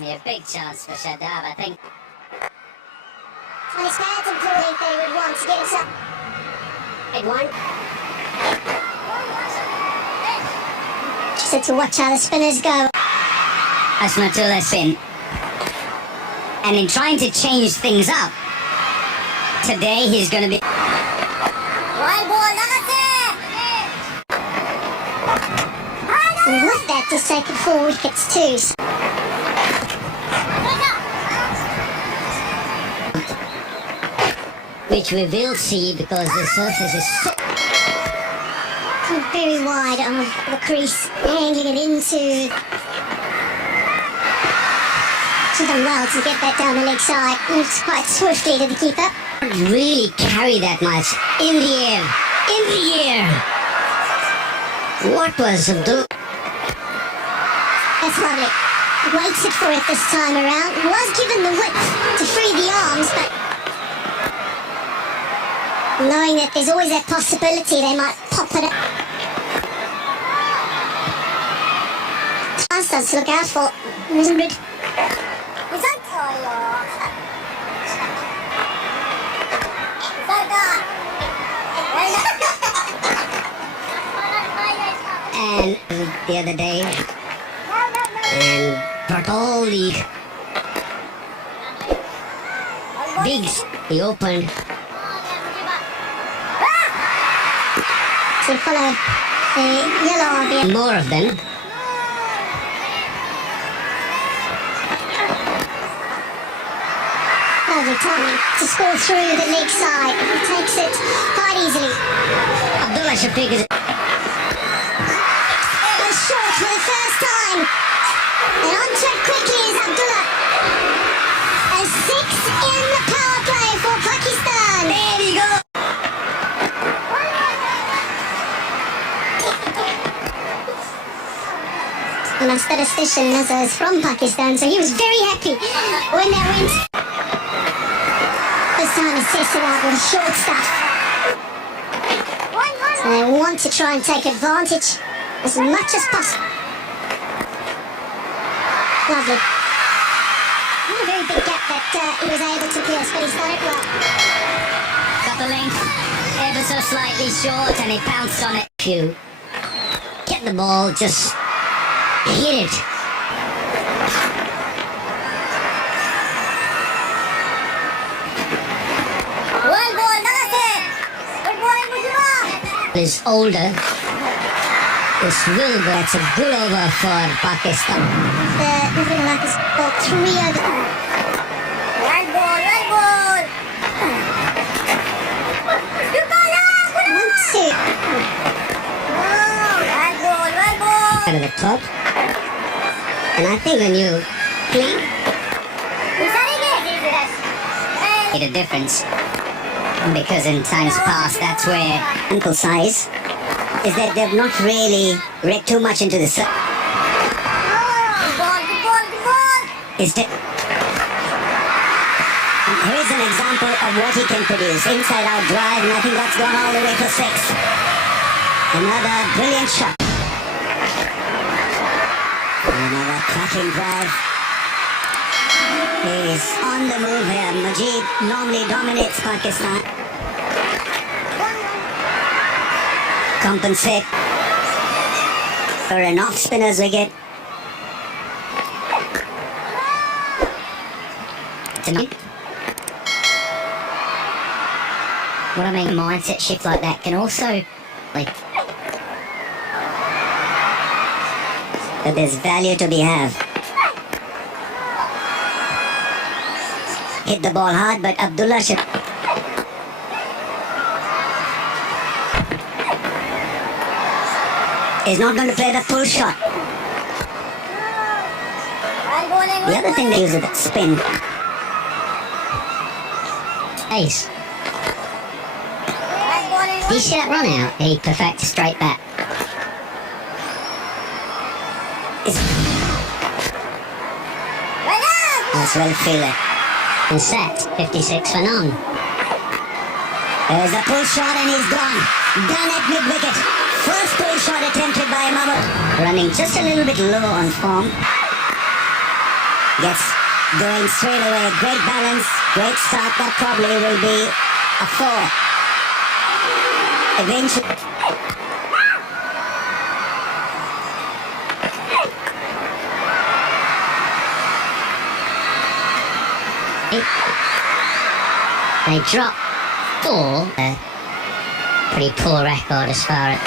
Yeah, big chance for Shadab, I think. And it's fair to believe they would want to get some. Big one. Just had to watch how the spinners go. Asmatullah spin. And in trying to change things up, today he's going to be... And with that, just taken 4 wickets too. Which we will see because the surface is so... Very wide on the crease, angling it into... She's done well to get that down the leg side. Moves quite swiftly to the keeper. Really carry that much. In the air. In the air. What was Abdul... That's lovely. Waited for it this time around. Was given the width to free the arms, but... knowing that there's always that possibility they might pop it up. Chance does to look out for. 100. And the other day, and brought all the bigs he opened. So follow the yellow of the... More of them. Lovely timing to score through the leg side. He takes it quite easily. Abdullah Shafiq is... Short for the first time. And onto it quickly is Abdullah. A 6 in the power play for Pakistan. There you go. And our statistician is from Pakistan, so he was very happy when they went. This time he sets it out with short stuff. So they want to try and take advantage as much as possible. Lovely. Not a very big gap that he was able to pierce, but he's done it well. Got the length ever so slightly short and he pounced on it. Phew. Get the ball, just hit it. Is older. This will go. That's a good over for Pakistan. The middle lap is got 3 over. Right ball. 1, 2. Out of the top. And I think when you clean, made a difference. Because in times past, that's where ankle size is that they've not really read too much into the Is that here's an example of what he can produce. Inside out drive, and I think that's gone all the way to 6. Another brilliant shot. Another cracking drive. He's on the move here. Majid normally dominates Pakistan. Compensate for an off-spinner's wicket. Tonight, what I mean, mindset shift like that can also, like, but there's value to be had. Hit the ball hard, but Abdullah should... is not going to play the full shot. The other thing they use is the spin. Ace. Did you see that run out? He perfects straight back. That's well fielded. And set, 56 for none. There's a pull shot and he's gone. Done at mid-wicket. First pull shot attempted by Babar. Running just a little bit low on form. Gets going straight away. Great balance. Great start. That probably will be a 4. Eventually. They drop 4. Pretty poor record as far as...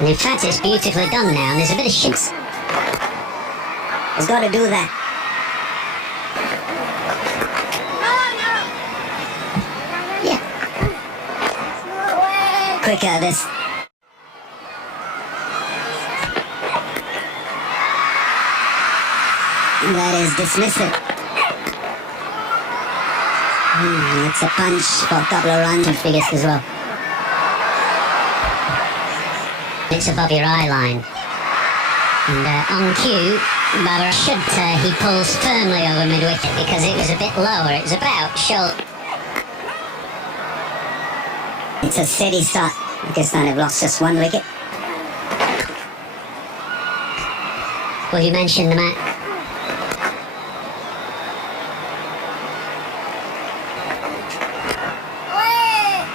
And in fact, it's beautifully done now, and there's a bit of shit. He's got to do that. Yeah. Quicker, this. That is dismissive. That's a punch for a couple of runs. Biggest as well. It's above your eye line. And on cue, Babar should, he pulls firmly over mid-wicket because it was a bit lower. It was about shoulder. It's a steady start. Pakistan have lost just 1 wicket. Well, you mentioned the match.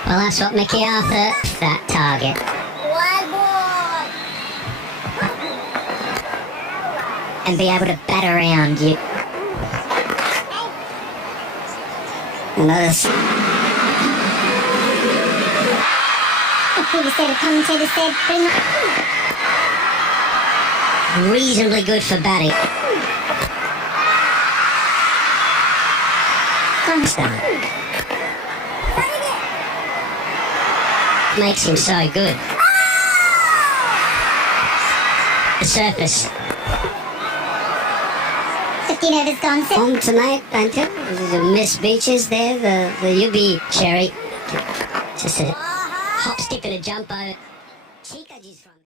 Well, that's what Mickey Arthur, that target. And be able to bat around you. Another... The commentator said, reasonably good for batting. Makes him so good. The surface. 15 overs gone. Home tonight, Panther. The missed beaches there, the UB cherry. Just a hop, skip and a jump over.